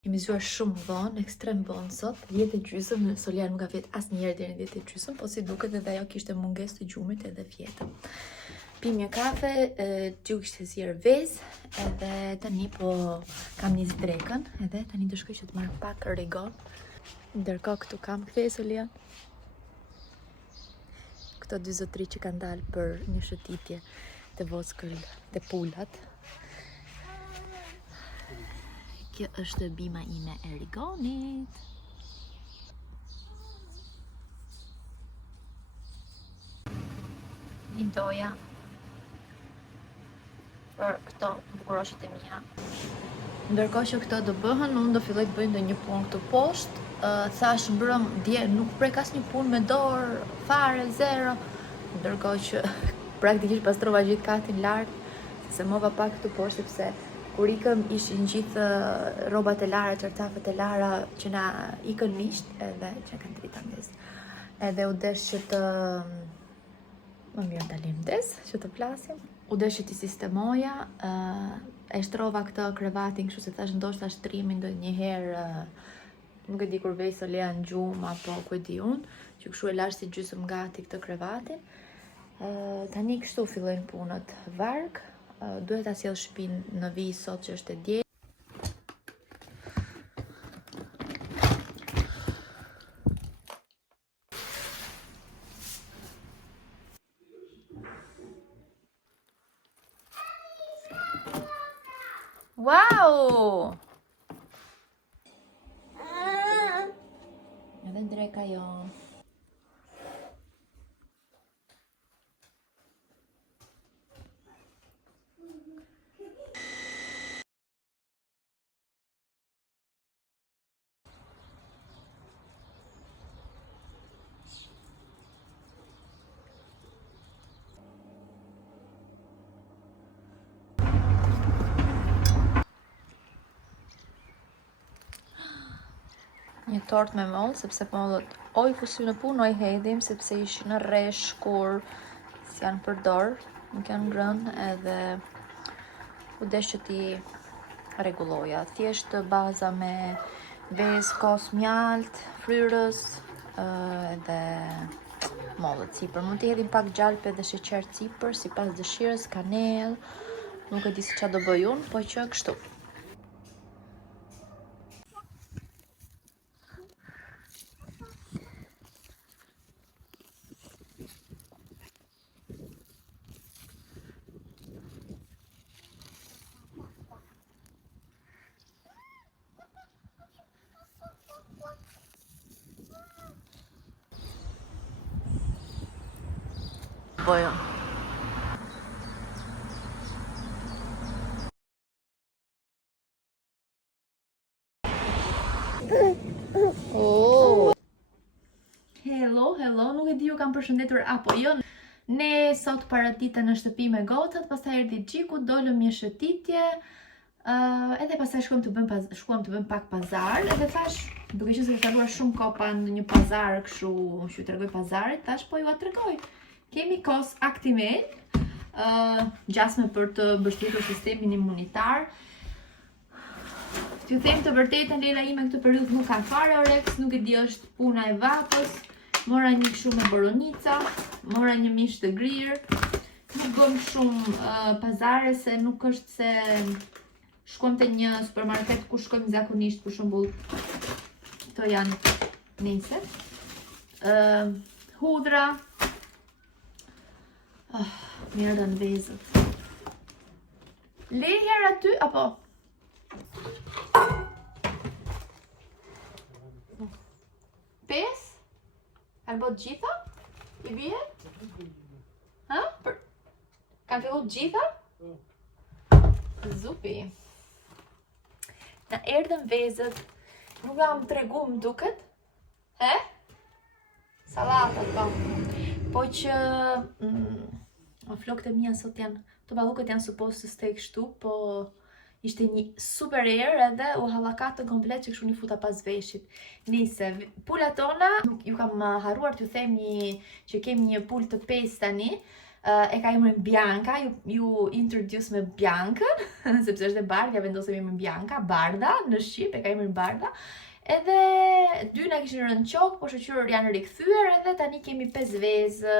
Kemi zgjuar shumë vonë, ekstrem vonë sot, 10:30, Solian nuk ka fjetë asnjëherë deri në 10:30, po si duket edhe ajo kishte mungesë të gjumit edhe fjetën. Pim një kafe, Gju kishte zjerë vezë, edhe tani po kam nis drekën, edhe tani do shkoj që të marr pak oregon. Ndërkohë këtu kam kthej Solian. Këto dy zotëri që kanë dalë për një shëtitje të voskël të pulat. Kjo është bima ime e Rigonit. Një doja për këto bukuroshet e mia. Ndërkohë që këto do bëhen, unë do filloj të bëj ndonjë punë këtu poshtë. Thash mbrëm dje nuk prek asnjë punë me dorë, fare, zero. Ndërkohë që praktikisht pastrova gjithë katin lart, se mova pak këtu poshtë sepse kur ikëm ishin gjithë rrobat e Lara, çarçafet e Lara që na ikën misht edhe që kanë drita mes. Edhe u desh që të më mirë dalim des, që të flasim. U desh që t'i sistemoja, e shtrova këtë krevatin, kështu se thash ndoshta shtrimin ndonjëherë, nuk e di kur vej Solea në gjumë apo ku e di unë, që kështu e lash si gjysmë gati këtë krevatin. Tani kështu fillojnë punët varg. Duhet ta sjell shtëpinë në vijë sot që është e diel. Wow! Edhe dreka jo. Një tort me mollë, sepse mollët oj kusy në punë, oj hedhim, sepse ishin në rresh kur si janë përdor, nuk janë ngrënë, edhe u desh që ti rregulloja. Thjesht baza me vezë, kos, mjalt, fryrës, edhe mollët sipër. Mund t'i hedhim pak gjalpë edhe sheqer sipër, sipas dëshirës, kanellë, nuk e di se çfarë do bëj unë, po që kështu. Bojo. Oh. Hello, nuk e di ju kam përshëndetur apo jo. Ne sot paradita në shtëpi me gocat, pastaj erdhi Xhiku, dolëm një shëtitje, edhe pastaj shkuam të bëjmë pak pazar, edhe thash, duke qenë se ka kaluar shumë kohë pa në një pazar kështu, që ju tregoj pazarit, thash po ju a tregoj. Kemi kos Actimel, gjasme për të mbështetur sistemin imunitar. T'ju them të vërtetën, Lela ime këtë periudhë nuk ka fare oreks, nuk e di është puna e vapës. Mora një kështu me boronica, mora një mish të grirë. Nuk bëm shumë pazare, se nuk është se shkojmë te një supermarket ku shkojmë zakonisht, për shembull, këto janë nese. Hudra. Mirë dhe në vezët. Le herë aty, apo? Pes? Kanë bërë gjitha? I bie? Ha? Kanë fillu gjitha? Zupi. Na erdhën vezët. Nuk jam tregu më duket? He? Salatat, po. Po që flokët e mia sot janë, të ballukët janë supposed të stej kështu, po ishte një super erë edhe u hallakatën komplet që kështu një futa pas veshit. Nise, pula tona, ju kam harruar t'ju them që kemi një pul të pesë tani, e ka emrin Bianca, ju introduce me Bianca, sepse është e bardhë, ja vendosëm emrin Bianca, Barda, në Shqip, e ka emrin Barda. Edhe dy na kishin rënë qok, po shoqëror janë rikthyer edhe tani kemi 5 vezë.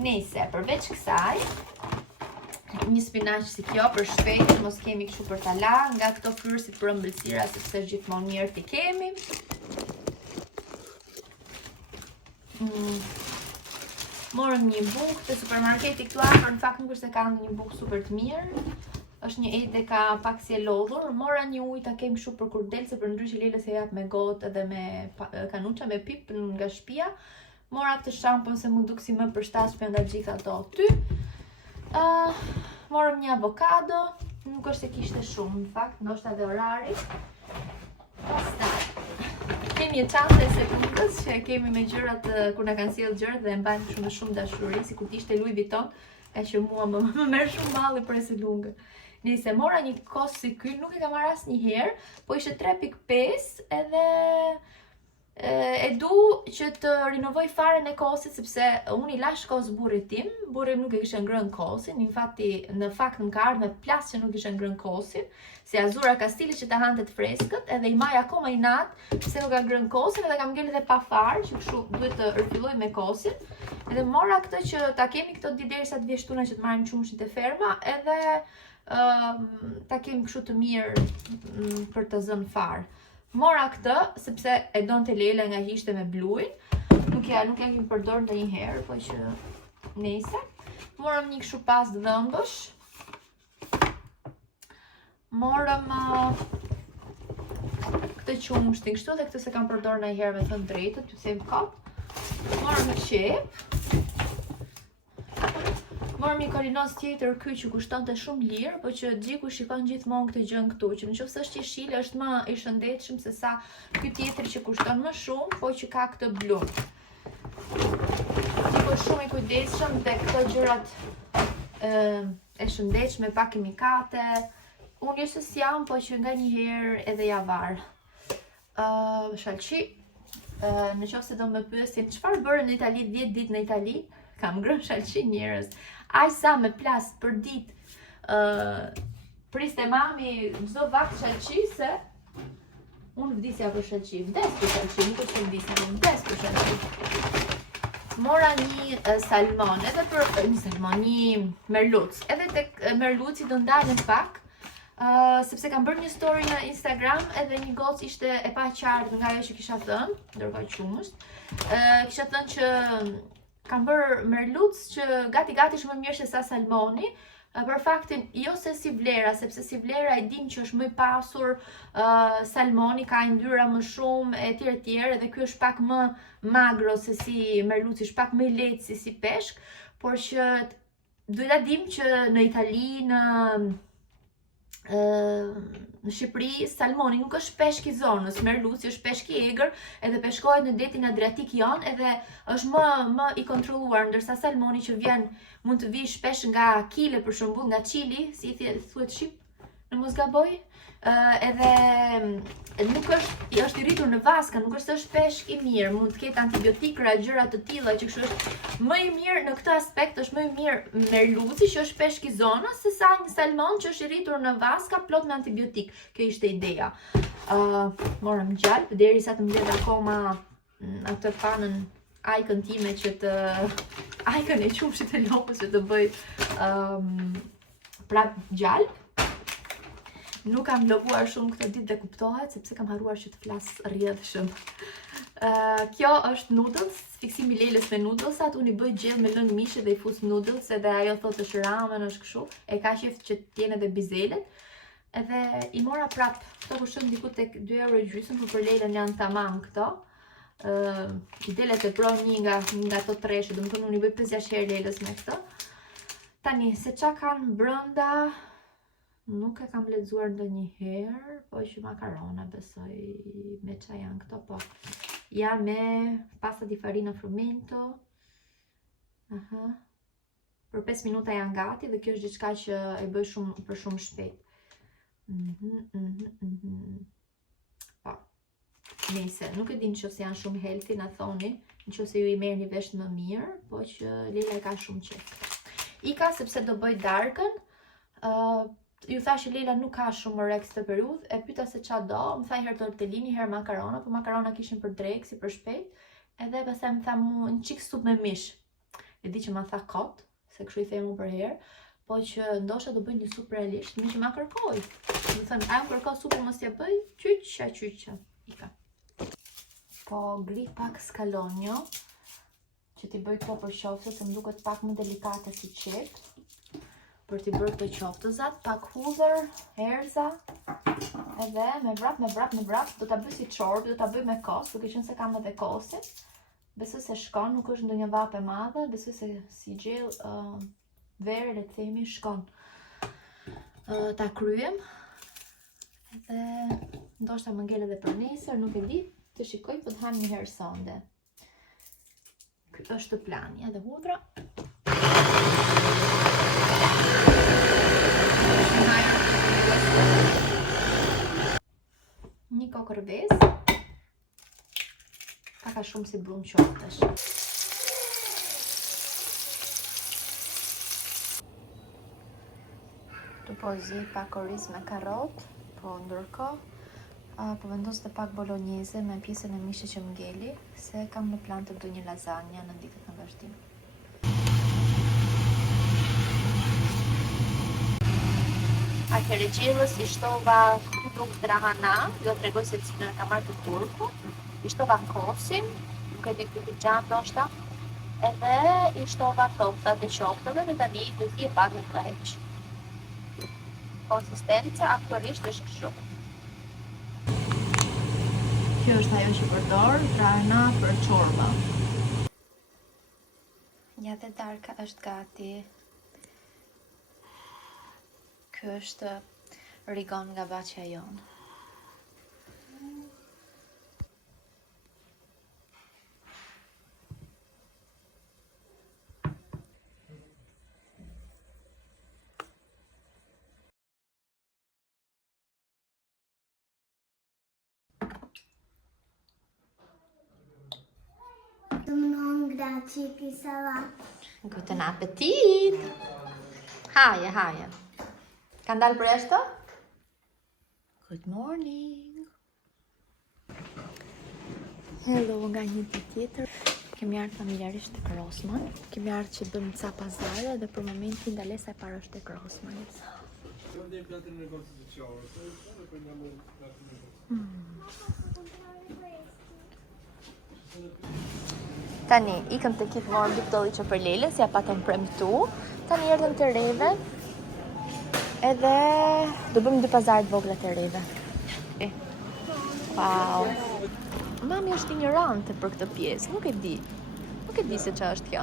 Nëse përveç kësaj, një spinaq si kjo për shpejt, mos kemi kështu për ta la, nga këto fryrësit për ëmbëlsira, sepse është gjithmonë mirë t'i kemi. Morëm një bukë të supermarketi këtu afër, në fakt nuk është se kanë një bukë super të mirë. Është një edeka pak si e lodhur. Mora një ujë ta kem kështu për kur del, se përndryshe Lele se jap me gotë edhe me kanuça me pip nga shtëpia. Mora këtë shampon se mu duk si më përshtatshme nga gjitha ato aty. Morëm një avokado, nuk është se kishte shumë, në fakt, ndoshta edhe orari. Pastaj kemi një çantë e sekundës që kemi me gjërat kur na kanë sjellë gjërat dhe e mbajmë shumë dashuri, sikur të ishte Louis Vuitton, ka që mua më merr shumë balli për se lungë. Nëse mora një kos si ky, nuk e kam marrë asnjëherë, po ishte 3.5 edhe e du që të rinovoj faren e kosit, sepse unë I lash kos burrit tim, burri nuk e kishte ngrënë kosin, në fakt më ka ardhur me plas që nuk kishte ngrënë kosin, se Azura Kastili që ta hante të freskët, edhe I maj akoma inat, pse nuk ka ngrënë kosin, edhe kam ngel edhe pa far, që kështu duhet të rifilloj me kosin. Edhe mora këtë që ta kemi këto ditë derisa të vjeshtuna që të marrim qumshit e ferma, edhe ta kemi kështu të mirë për të zënë far. Mora këtë, sepse e donte Lela nga ishte me bluin, nuk e kemi përdorur ndonjëherë, po që nejse. Morëm një kështu pastë dhëmbësh. Morëm këtë qumshtin kështu dhe këtë se kam përdorur ndonjëherë me thënë drejtën, t'ju them kop. Morëm qep. Morëm një kolinoz tjetër ky që kushtonte shumë lirë, po që Gjiku shikon gjithmonë këtë gjën këtu, që nëse është jeshile është më I shëndetshëm se sa ky tjetri që kushton më shumë, po që ka këtë blu. Gjiku është shumë I kujdesshëm dhe këto gjërat e shëndetshme pa kimikate. Unë jo se s'jam, po që nganjëherë edhe ja var. Shalqi, nëse do më pyesin çfarë bëre në Itali 10 ditë në Itali, kam ngrënë shalqi njerëz. Aj sa me plas për ditë priste mami çdo vakt shalqi, se unë vdisja për shalqi, vdes për shalqi, nuk është vdisja, vdes për shalqi. Mora një salmon, edhe për një merluc, edhe tek merluci do ndalen pak, sepse kam bërë një story në Instagram, edhe një gocë ishte e pa qartë nga ajo që kisha thënë, ndërkohë qumësht, kisha thënë që kam bërë merluc që gati është më mirë se sa salmoni, për faktin jo se si vlera, sepse si vlera e dim që është më I pasur, salmoni ka yndyrra më shumë e tjerë, edhe ky është pak më magro se si merluci, është pak më I lehtë si peshk, por që duhet ta dim që në Itali, në Shqipëri, salmoni nuk është peshk I zonës, merluci është peshk I egër, edhe peshkohet në detin Adriatik jon, edhe është më I kontrolluar, ndërsa salmoni që vjen mund të vi shpesh nga Kile, për shembull, nga Çili, si I thuhet shqip, në mos gaboj, edhe nuk është I rritur në vaska, nuk është peshk I mirë, mund të ketë antibiotikra, gjëra të tilla, që kështu është më I mirë në këtë aspekt, është më I mirë merluci që është peshk I zonës, se sa një salmon që është I rritur në vaska plot me antibiotik. Kjo ishte ideja. Morëm gjalp derisa të mbledh akoma atë panën ajkën time që të ajkën e qumshit e lopës që të bëj prap gjalp. Nuk kam vloguar shumë këtë ditë dhe kuptohet, sepse kam harruar që të flas rrjedhshëm. Kjo është noodles, fiksimi Lelës me noodlesat, unë I bëj gjell me lëng mishi dhe I fus noodles, edhe ajo thotë është ramen, është kështu, e ka qef që t'jen edhe bizelet. Edhe I mora prap, këto kushton diku tek 2,50 €, por për Lelën janë tamam këto. I delet e pro një nga to treshe, do më tonë unë I bëj 5-6 herë Lelës me këto. Tani, se qa kanë brënda, nuk e kam lexuar ndonjëherë, po që makarona besoj me qa janë këto, po janë me pasta di farina frumento. Për 5 minuta janë gati dhe kjo është diçka që e bëj për shumë shpejt. Po, nëse nuk e di nëse janë shumë healthy, na thoni, nëse ju I merrni vesh më mirë, po që Lela e ka shumë qejf. Ika sepse do bëj darkën. Ju thash që Leila nuk ka shumë oreks të periudhë, e pyeta se ç'a do, më tha herë tortellini, herë makarona, po makarona kishin për drejk, si për shpejt, edhe pastaj më tha një çik supë me mish. E di që ma tha kot, se kështu i themu për herë, po që ndoshta do bëj një supë realisht, mi që ma kërkoj. Më thënë, a më kërko supë mos t'ja bëj? Qyqa. Ika. Po gri pak scalogno, që t'i bëj këto për qoftë, se më duket pak më delikate si qep. Për t'i bërë këto qoftëzat, pak hudhër, erza, edhe me vrap, do t'a bëj si çorb, do t'a bëj me kos, duke qenë se kam edhe kosin. Besoj se shkon, nuk është ndonjë vap e madhe, besoj se si gjell verë, le të themi, shkon. Ta kryem, edhe ndoshta më ngel edhe për nesër, nuk e di, të shikoj, po të ham një herë sonde. Ky është plani, edhe hudhra. Një kokër vezë, paka shumë si brum qoftësh. Tu po zi pak oriz me karot, po ndërkohë po vendos të pak bolognese me pjesën e mishit që më ngeli, se kam në plan të bëj një lasagna në ditët në vazhdim. Atëherë gjellës i shtova duk drahana, jo tregoj se cilën e kam marrë të turku, i shtova kosin, nuk e di këtë gjanë ndoshta, edhe i shtova toptat e qoftëve dhe tani do t'i e pak në kleq. Konsistenca aktualisht është kështu. Kjo është ajo që përdor, drahana për çorba. Ja dhe darka është gati. Ky është rigon nga baçja jonë. Grazie, Pisala. Guten appetit! Haje. Ka ndalë presto? Good morning! Hello, nga një ditë tjetër. Kemi ardhur familjarisht tek Rossmann. Kemi ardhur që bëjmë ca pazare dhe për momentin ndalesa e parë është tek Rossmann. Tani, ikëm të kitë morëm dy pëtolli që për Lelën, si ja patëm premtu. Tani erdhëm të Reve, edhe do bëjmë dy pazarë të vogla të Reve. Wow! Mami është ignorante për këtë pjesë, nuk e di. Nuk e di se që është kjo.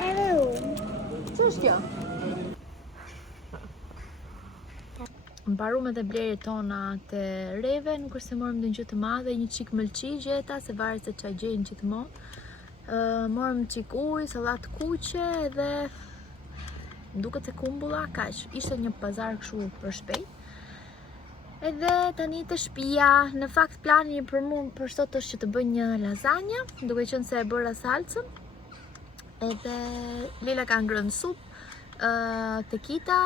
Që është kjo? Mbarum edhe blerjet tona të Reve, nuk është se morëm dhe një gjë të madhe, një qik mëlqi gjeta, se varet se qa gjejnë gjithmonë. Morëm qik ujë, salat kuqe edhe duket se kumbulla, kaq. Ishte një pazar kështu për shpejt. Edhe tani të shtëpia, në fakt plani për mua për sot është që të bëj një lasagna, duke qenë se e bëra salcën. Edhe Lila ka ngrënë supë, tekita,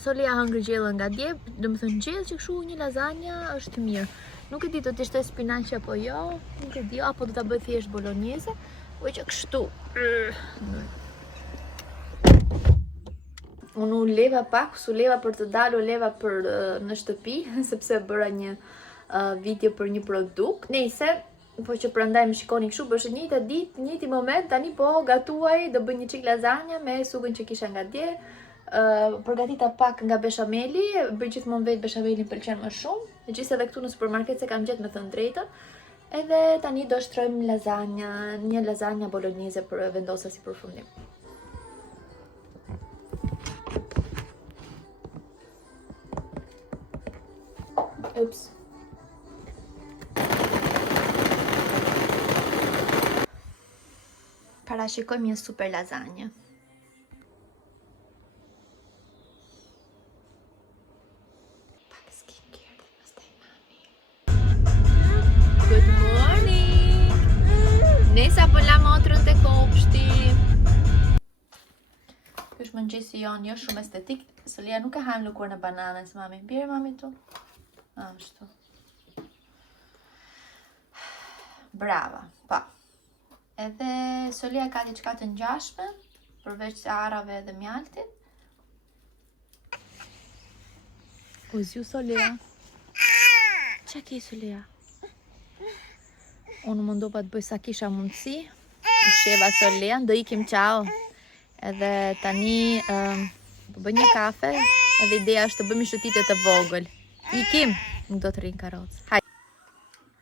Solia hëngrë gjellën nga dje, domethënë gjellë që kështu një lasagna është mirë. Nuk e di do t'i shtoj spinaqe apo jo, nuk e di, apo do t'a bëj thjesht bolognese, po që kështu. Unë u leva pak, su leva për të dalë, u leva për në shtëpi, sepse bëra një video për një produkt. Nejse, po që prandaj më shikoni kështu, bëshë njëjta ditë, njëjti moment, tani po gatuaj, do bëj një çik lasagna me sugën që kisha nga dje. Përgatita pak nga beshameli, bëj gjithmonë vetë beshamelin pëlqen më shumë. Megjithëse edhe këtu në supermarket se kam gjetë me thënë drejtën. Edhe tani do shtrojmë lasagna, një lasagna bolognese për vendosa si përfundim. Ups. Parashikojmë një super lasagna. Good morning! Nesa po la motrën të kopshti. Ky është mëngjesi jonë jo shumë estetik. Solia nuk e hajmë lëkurën e bananës, mami. Bjerë, mami, tu? Ashtu. Brava, pa. Edhe Solia ka diçka të ngjashme, përveç se arave dhe mjaltit. U zju Solia. Qa ke Solia? Unë mundova të bëj sa kisha mundësi. Sheva Solia, do ikim qao. Edhe tani po bëj një kafe, edhe ideja është të bëjmë shëtite të vogël. Ikim, nuk do të rinë karocë. Haj.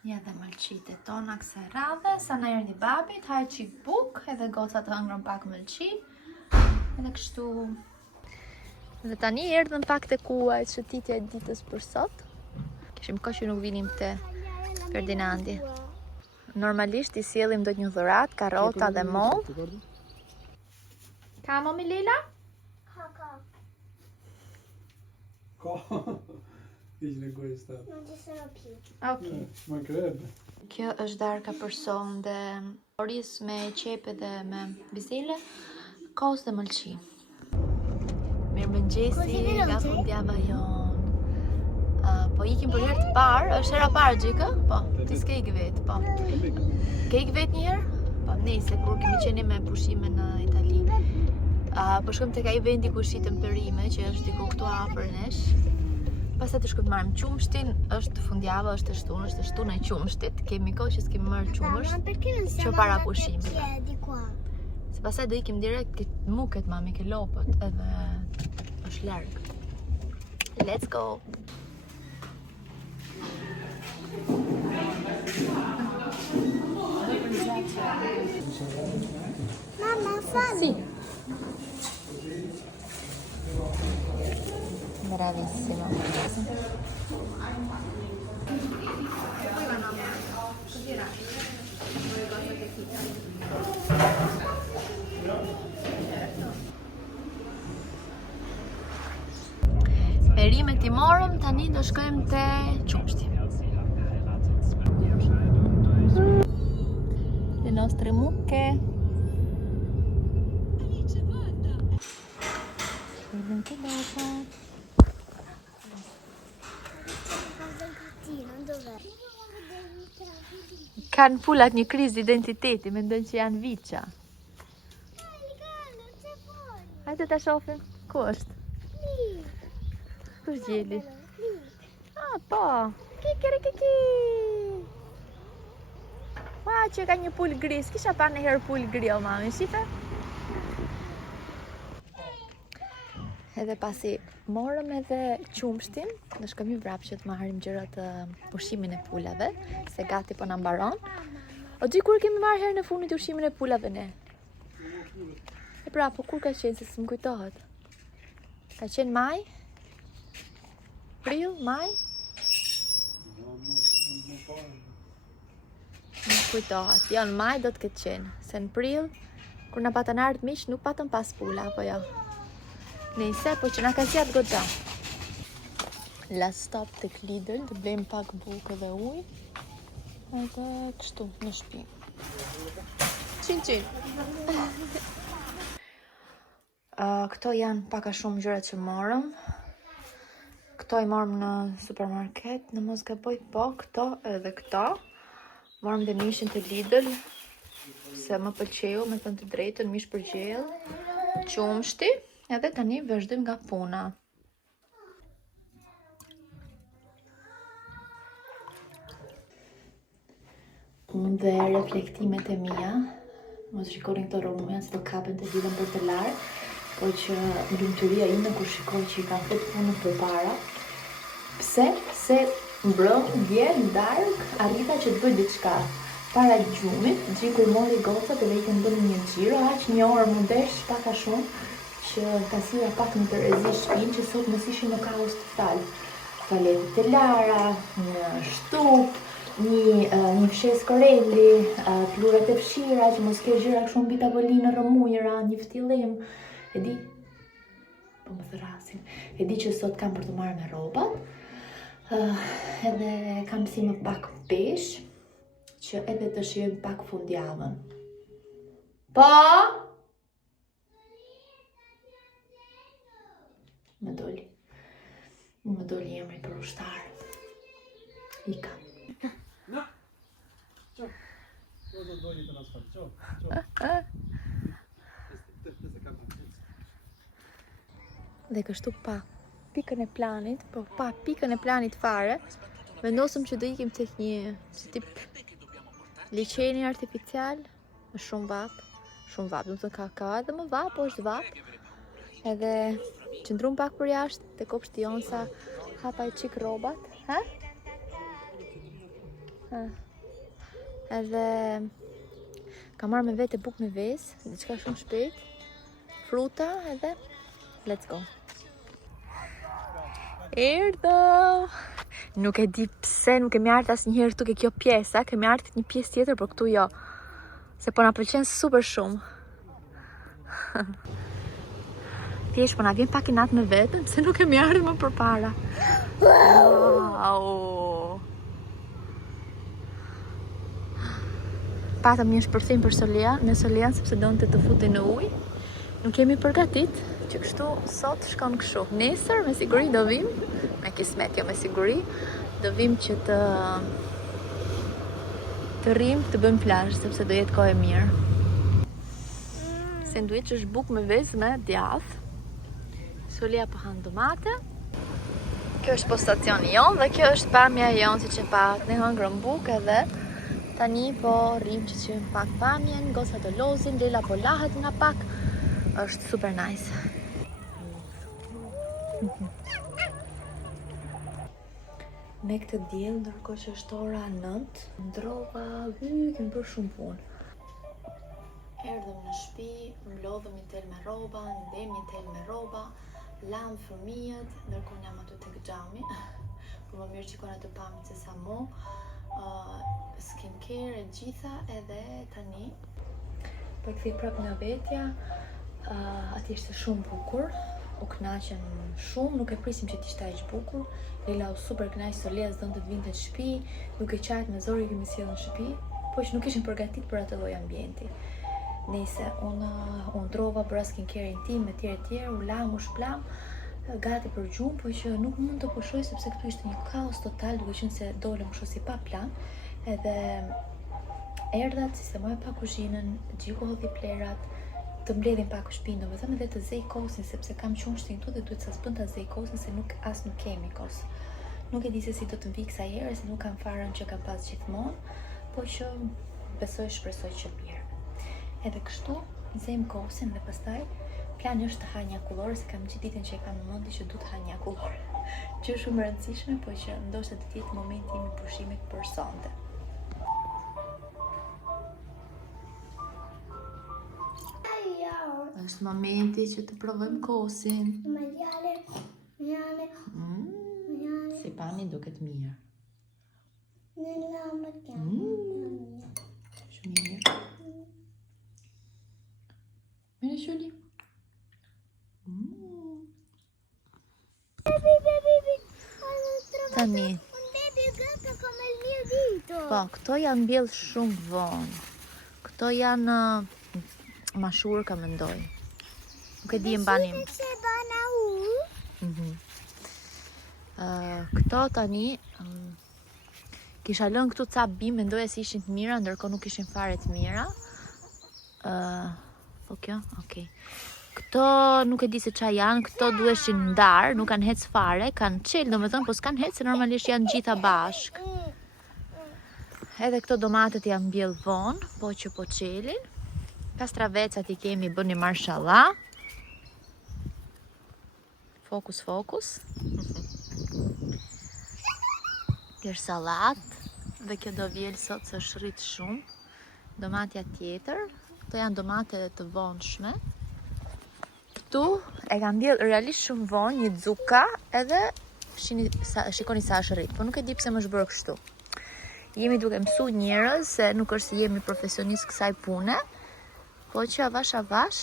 Ja dhe mëlqit e tona këse radhe, sa na erdhi babit, haj qik buk, edhe goca të hëngrën pak mëlqi. Edhe kështu. Dhe tani erdhën pak të kuajt shëtitja e ditës për sot. Kishim kohë që nuk vinim të Ferdinandi. Normalisht i sjellim do një dhurat, karota dhe moll. Ka mami Lila? Ka. Hiç në gojë stat. Në gjithë në pi. Okej. Më kred. Kjo është darka për son dhe oris me qepe dhe me bizele, kos dhe mëlqi. Mirëmëngjesi nga fundjava jonë. Po ikim për herë të parë, është hera parë gjikë? Po, ti s'ke ik vetë, po. Ke ik vetë njëherë? Po, nese, kur kemi qeni me pushime në Itali. Po shkëm të ka i vendi ku shitëm përime, që është diku këtu afër nesh. Pastaj të shkëm të marrim qumshtin, është fundjava, është e shtunë e qumshtit. Kemi kohë që s'kemi marrë qumësht, që para pushimeve. Se pastaj do ikim direkt ke muket mami, ke lopët, edhe është larg. Let's go! Mamma, fammi. Sì. Bravissima. Perimet i morëm, tani do shkojmë te qumshti. Le nostre mucche. Vedete dopo. Kanë fullat një krizë identiteti, mendojnë që janë viça. Hajde ta shohim. Ku është? Ku është Gjeli? Po. Kikirikiki. Ua, që ka një pul gris. Kisha pa në herë pul gri, o mami, shife? Edhe pasi morëm edhe qumshtin, në shkëm i vrap që të marrim gjërat ushimin e pulave, se gati po në mbaron. O dy kur kemi marrë herë në fundit ushimin e pulave ne? E pra, po kur ka qenë, se së më kujtohet? Ka qenë maj? Prill, maj? Nuk kujtohet, jo në maj do të këtë qenë, se në prill, kur në patën ardhë mish, nuk patën pas pula, apo jo? Nëjse, po që nga ka zjatë goxha. La stop të Lidl, të blejmë pak bukë dhe ujë. Edhe kështu, në shtëpi. Qin. Këto janë paka shumë gjërat që morëm. Këto i morëm në supermarket, në mos gaboj, po, këto edhe këto. Morëm dhe mishin të Lidl, se më pëlqeu, me thënë të drejtën, mish për gjellë, qumshti. Edhe tani vazhdojmë nga puna. Unë dhe reflektimet e mia, mos shikoni këto rrumuja se do kapen të lidhen për të larë, po që lumturia ime kur shikoj që i kanë fut punën përpara. Pse? Se mbrëm, dje, në darkë, arrita që të bëj diçka. Para gjumit, gjikur mori gocat edhe i kënë bënë një gjiro, aq një orë më desh, paka shumë, që ka sira pak në të rezi shpinë që sot mos ishin në kaos të falë. Toaletet e lara, një shtup, një fshes korelli, plurat e fshira që mos ke gjëra kështu mbi tavolinë rrëmujra, një ftillim. E di, po më thrasin. E di që sot kam për të marrë me rrobat. Edhe kam si më pak pesh, që edhe të shijojmë pak fundjavën. Po? Më doli emri për ushtar. Ika. Na! Qo! Do doli të nas falë, qo! Dhe kështu pa pikën e planit, po pa pikën e planit fare, vendosëm që do ikim tek një si tip liçeni artificial me shumë vap, do të ka edhe më vap, po është vap. Edhe qëndrum pak për jashtë te kopshti jon sa hapa i çik rrobat, ha? Edhe ka marrë me vete bukë me vezë, diçka shumë shpejt, fruta edhe let's go. Erdhëm! Nuk e di pse nuk kemi ardhur asnjëherë këtu ke kjo pjesa, kemi ardhur një pjesë tjetër, por këtu jo. Se po na pëlqen super shumë. Thjesht po na vjen pak i natë me veten, se nuk kemi ardhur më përpara. Wow! Patëm një shpërthim për Solian sepse donte të futej në ujë. Nuk kemi përgatit që kështu sot shkon kështu. Nesër me siguri do vim, me kismet jo me siguri, do vim që të rrim të bëjmë plazh sepse do jetë kohë e mirë. Sandwich është bukë me vezë me djath. Solia po han domate. Kjo është postacioni jon dhe kjo është pamja jon siç e pat. Ne hëngrëm bukë edhe tani po rrim që të pak pamjen, goca do lozin, Lela po lahet nga pak. Është super nice. Me këtë diell, ndërkohë që është ora 9, ndrova, kemi bërë shumë punë. Erdhëm në shtëpi, mlodhëm një tel me rroba, ndem një tel me rroba, lam fëmijët, ndërkohë jam aty tek xhami. Por më mirë qikon atë pamjen se sa mo. Skincare e gjitha edhe tani po kthej prap nga vetja. Ati ishte shumë bukur, u kënaqem shumë, nuk e prisim që t'ishte aq bukur. Lela u super kënaq, Solia s'donte të vinte në shtëpi, nuk e qartë me zor i kemi sjellë në shtëpi, po që nuk ishim përgatit për atë lloj ambienti. Nëse unë ndrova bëra skincare-in tim me tjerë, u lam, u shplam, gati për gjumë, po që nuk mund të pushoj sepse këtu ishte një kaos total, duke qenë se dolëm kështu si pa plan, edhe erdha, sistemoja pak kuzhinën, gjiku hodhi plerat, të mbledhin pak shtëpinë, domethënë edhe të zej kosin sepse kam qumshtin këtu dhe duhet sa s'bën ta zej kosin se nuk kemi kos. Nuk e di se si do të mbi kësaj here se nuk kam farën që kam pas gjithmonë, po që shpresoj që mirë. Edhe kështu zejm kosin dhe pastaj plani është të ha një akullore se kam gjithë ditën që e kam në mendje që du të ha një akullore. Që është shumë e rëndësishme, po që ndoshta të jetë momenti im i pushimit për sonte. Është momenti që të provojmë kosin. Si pami duket mirë. Shumë mirë. Mene Shuli. Tani. Po, këto janë mbjellë shumë vonë. Këto janë mashur ka mendoj. Nuk e di e mbani. Këto tani kisha lënë këtu ca bim, mendoja se ishin të mira, ndërkohë nuk ishin fare të mira. Po kjo, okay. Këto nuk e di se ç'a janë, këto duheshin ndar, nuk kanë hec fare, kanë çel, domethënë, po s'kan hec, se normalisht janë gjitha bashk. Edhe këto domatet janë mbjell vonë, po që po çelin. Kastravecat i kemi bëni marshallah. Fokus. Kërë salat. Dhe kjo do vjel sot se është rritë shumë. Domatja tjetër. Këto janë domate të vonshme. Këtu e kam mbjell realisht shumë vonë, një zuka, edhe shikoni sa është rritë. Po nuk e di pse më është bërë kështu. Jemi duke mësu njerëz, se nuk është se jemi profesionist kësaj pune. Po që avash,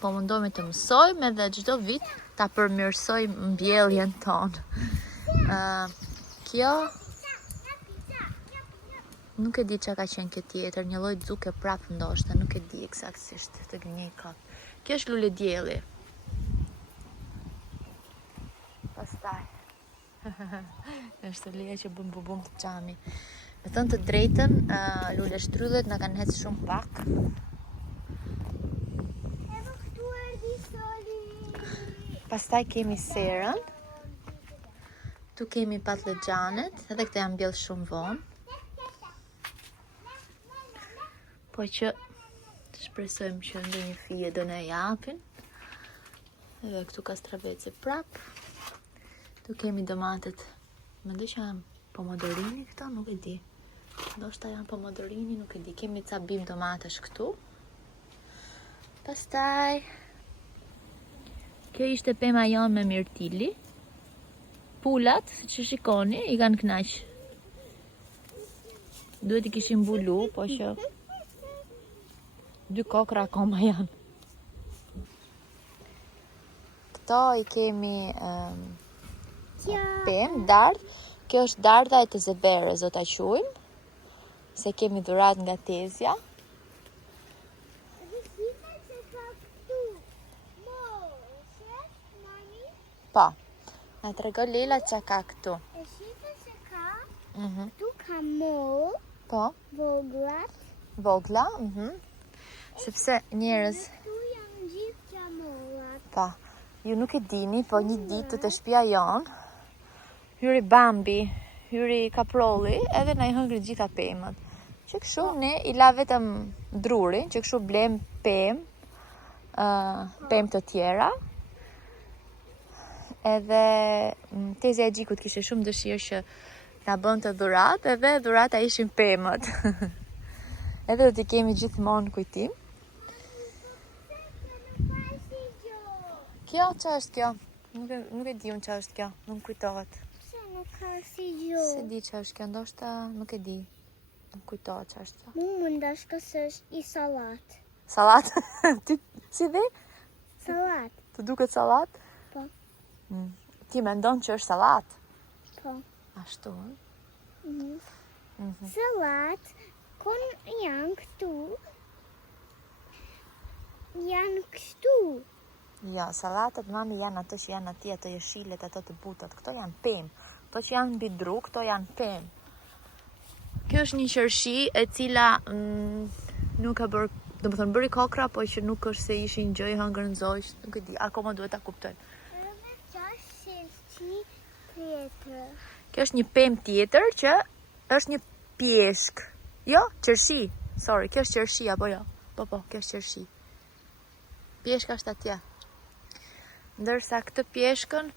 po mundohemi të mësojmë edhe çdo vit ta përmirësojmë mbjelljen tonë. Kjo nuk e di çka ka qenë kjo tjetër, një lloj zuke prap ndoshta, nuk e di eksaktësisht të gënjej kot. Kjo është lule dielli. Pastaj. Është Leja që bën bubum të xhami. Me thënë të drejtën, lule shtrydhet na kanë hecë shumë pak. Edhe këtu erdhi soli. Pastaj kemi serën. Tu kemi patlıxhanet, edhe këto janë mbjellë shumë vonë. Po që shpresojmë që ndonjë fije do na japin. Edhe këtu ka stravece prap. Tu kemi domatet. Mendoj që janë pomodorini këto, nuk e di. Ndoshta janë pomodorini, nuk e di. Kemi ca bim domatesh këtu. Pastaj kjo ishte pema jonë me mirtili. Pulat, si që shikoni, i kanë knaq. Duhet i kishim mbulu, po që 2 kokra akoma janë. Këto i kemi pemë, dardh. Kjo është dardha e të zeberës, do ta quajmë. Se kemi dhurat nga Tezja. Po. Na trego Leila çka ka këtu. E shite se ka, tu ka mollë, Po, vogla, Sepse njerëz, tu janë gjithë që mollat. po, ju nuk e dini, po një ditë të shtëpia jonë, hyri Bambi, hyri kaprolli, edhe na i hëngri gjitha pemët. Që kështu ne i la vetëm drurin, që kështu blem pemë të tjera. Edhe Tezja e Gjikut kishte shumë dëshirë që na bënte dhurat, edhe dhurata ishin pemët. Edhe do t'i kemi gjithmonë kujtim. Kjo, që është kjo? Nuk e di unë që është kjo, nuk kujtohet. Pse nuk ka si gjo? Se di që është kjo, ndoshta nuk e di. Nuk kujtohet që është kjo. Mu më ndashka se është i salat. Salat? Ti si dhe? Salat, Të duket salat? po, Ti mendon që është salat? po. Ashtu, Salat, kon janë këtu, janë kështu. Jo, salatat mami janë ato që janë atje, ato jeshilet, ato të butat. Këto janë pemë. Këto që janë mbi dru, këto janë pemë. Kjo është një qershi e cila nuk ka bërë, do më thënë bëri kokra, po që nuk është se ishin gjoj hëngër në zojsh, nuk e di, akoma duhet ta kuptojnë. Edhe qash qelqi tjetër. Kjo është një pemë tjetër që është një pjeshk. Jo, qershi. Sorry, kjo është qershi apo jo? Po, kjo është qershi. Pjeshka është atje. Ndërsa këtë pjeshkën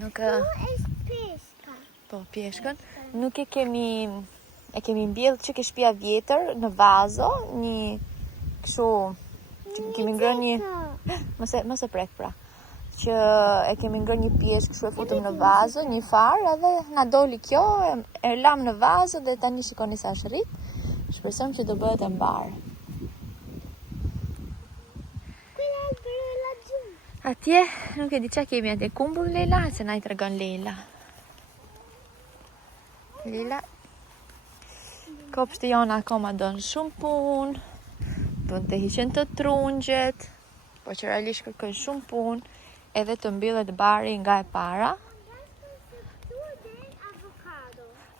nuk Këtu është peshka. Po, pjeshkën nuk e kemi mbjellë që ke shtëpia vjetër në vazo, një kështu që kemi ngrënë një mos e prek pra. Që e kemi ngrënë një pjeshkë kështu e futëm në vazo, një farë, edhe na doli kjo, e lam në vazo dhe tani shikoni sa është rrit. Shpresojmë që do bëhet e mbarë. Atje, nuk e di qa kemi atje, kumbull Leila, se na i tregon Leila. Leila, kopshti jona akoma donë shumë punë, donë të hiqen të trungjet, po që realisht kërkojnë shumë punë, edhe të mbillet bari nga e para.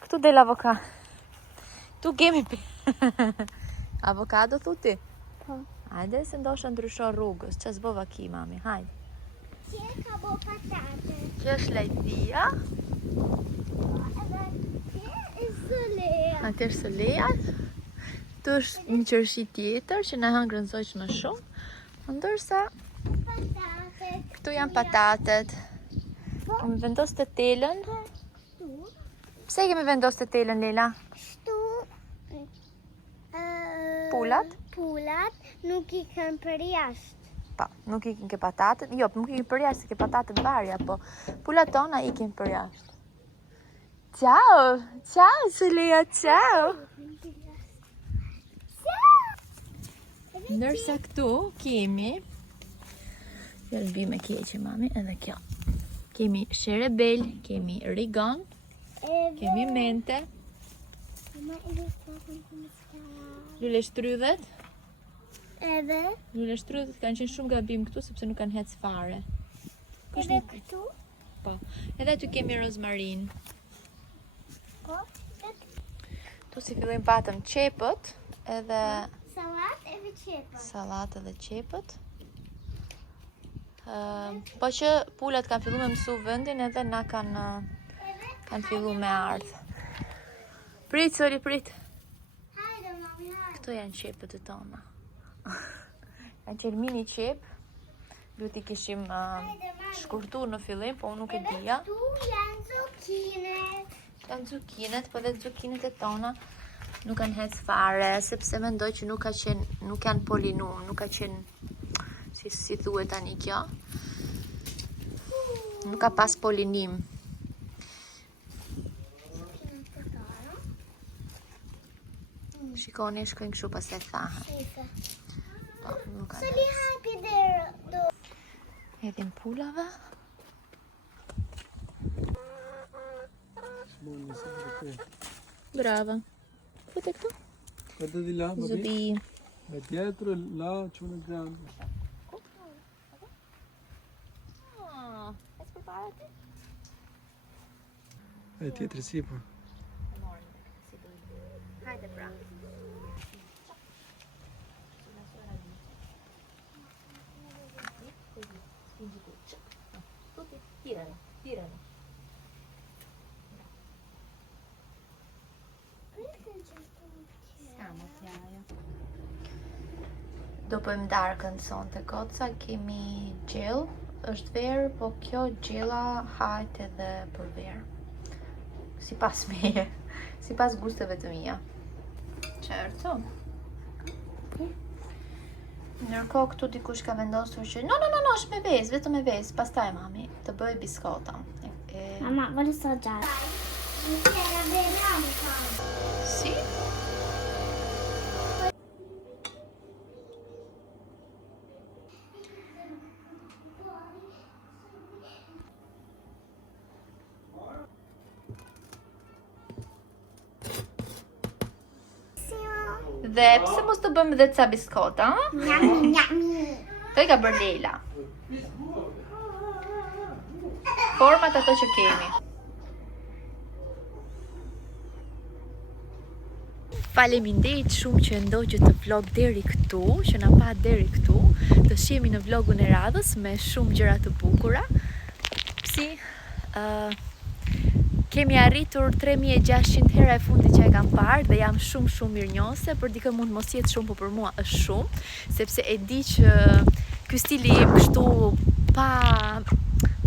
Këtu del avokado. Tu kemi avokado thuti? Po. Hajde se ndoshta ndryshon rrugës, që s'bova ki mami, hajde. Që ka bo patate. Kjo është lajtia, Edhe që është Leja. aty është Leja. Tu është një qershi tjetër që na hëngrën zoq më shumë, ndërsa Patate. këtu janë patatet. Kemi vendos të telën. Këtu. Pse kemi vendos të telën, Leila? Kështu. Pulat? Pulat nuk i kanë për jashtë. Pa, nuk i ke patatet. Jo, nuk i ke për jashtë, se ke patatet varja, po pulat tona i ken për jashtë. Ciao! Ciao, Leja, ciao! Ndërsa këtu kemi Jelbi me keqe mami, edhe kjo. Kemi sherebel, kemi rigon, kemi mente, lule shtrydhet. Edhe Lule shtrydhet kanë qenë shumë gabim këtu sepse nuk kanë hec fare. edhe këtu. Po. Edhe aty kemi rozmarin. Po. Tu si fillojmë patëm qepët, edhe Salat edhe qepë. salat edhe qepët. Po që pulat kanë fillu me mësu vendin edhe na kanë fillu me ardhë. Prit, Soli, prit. Hajde, mami, hajde. Këto janë qepët e tona. Janë qenë mini qep. Ju t'i kishim shkurtur në fillim, po unë nuk e dija. Tu janë zukinet. Janë zukinet, po dhe zukinet e tona nuk kanë hec fare, sepse mendoj që nuk janë polinum, nuk ka qenë, si thuhet tani kjo. Nuk ka pas polinim. Shikoni, shkojnë kështu pas e thahen. Shife. Po, nuk ka Soli hapi derë. hedhim pulave. Brava. Fute këtu. Këtë di la, babi? Zubi. E tjetër, la, qënë grande. E tjetër si, po. Hajde, pra. Tirala. Do bëjmë darkën sonte goca, kemi gjell, është verë, po kjo gjella hajt edhe për verë. Si pas meje, si pas gusteve të mija. Certo. Ndërkohë këtu dikush ka vendosur që no, është me vezë, vetëm me vezë, pastaj mami të bëj biskota. Mama, voglio assaggiare. Si? Dhe pse mos të bëjmë edhe ca biskota, ha? Njami, njami. Të i ka bërë Leila. Format ato që kemi. Faleminderit shumë që ndoqët të vlog deri këtu, që na pa deri këtu. Të shihemi në vlogun e radhës me shumë gjëra të bukura. Si kemi arritur 3600 hera e fundit që e kam parë dhe jam shumë mirënjohëse, për dikë mund mos jetë shumë, por për mua është shumë, sepse e di që ky stili im kështu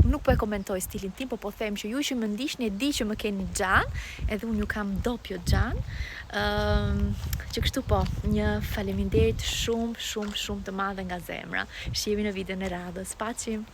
nuk po e komentoj stilin tim, po them që ju që më ndiqni e di që më keni xhan, edhe unë ju kam dopjo xhan. Që kështu po, një faleminderit shumë të madhe nga zemra. Shihemi në videon e radhës. Paqim.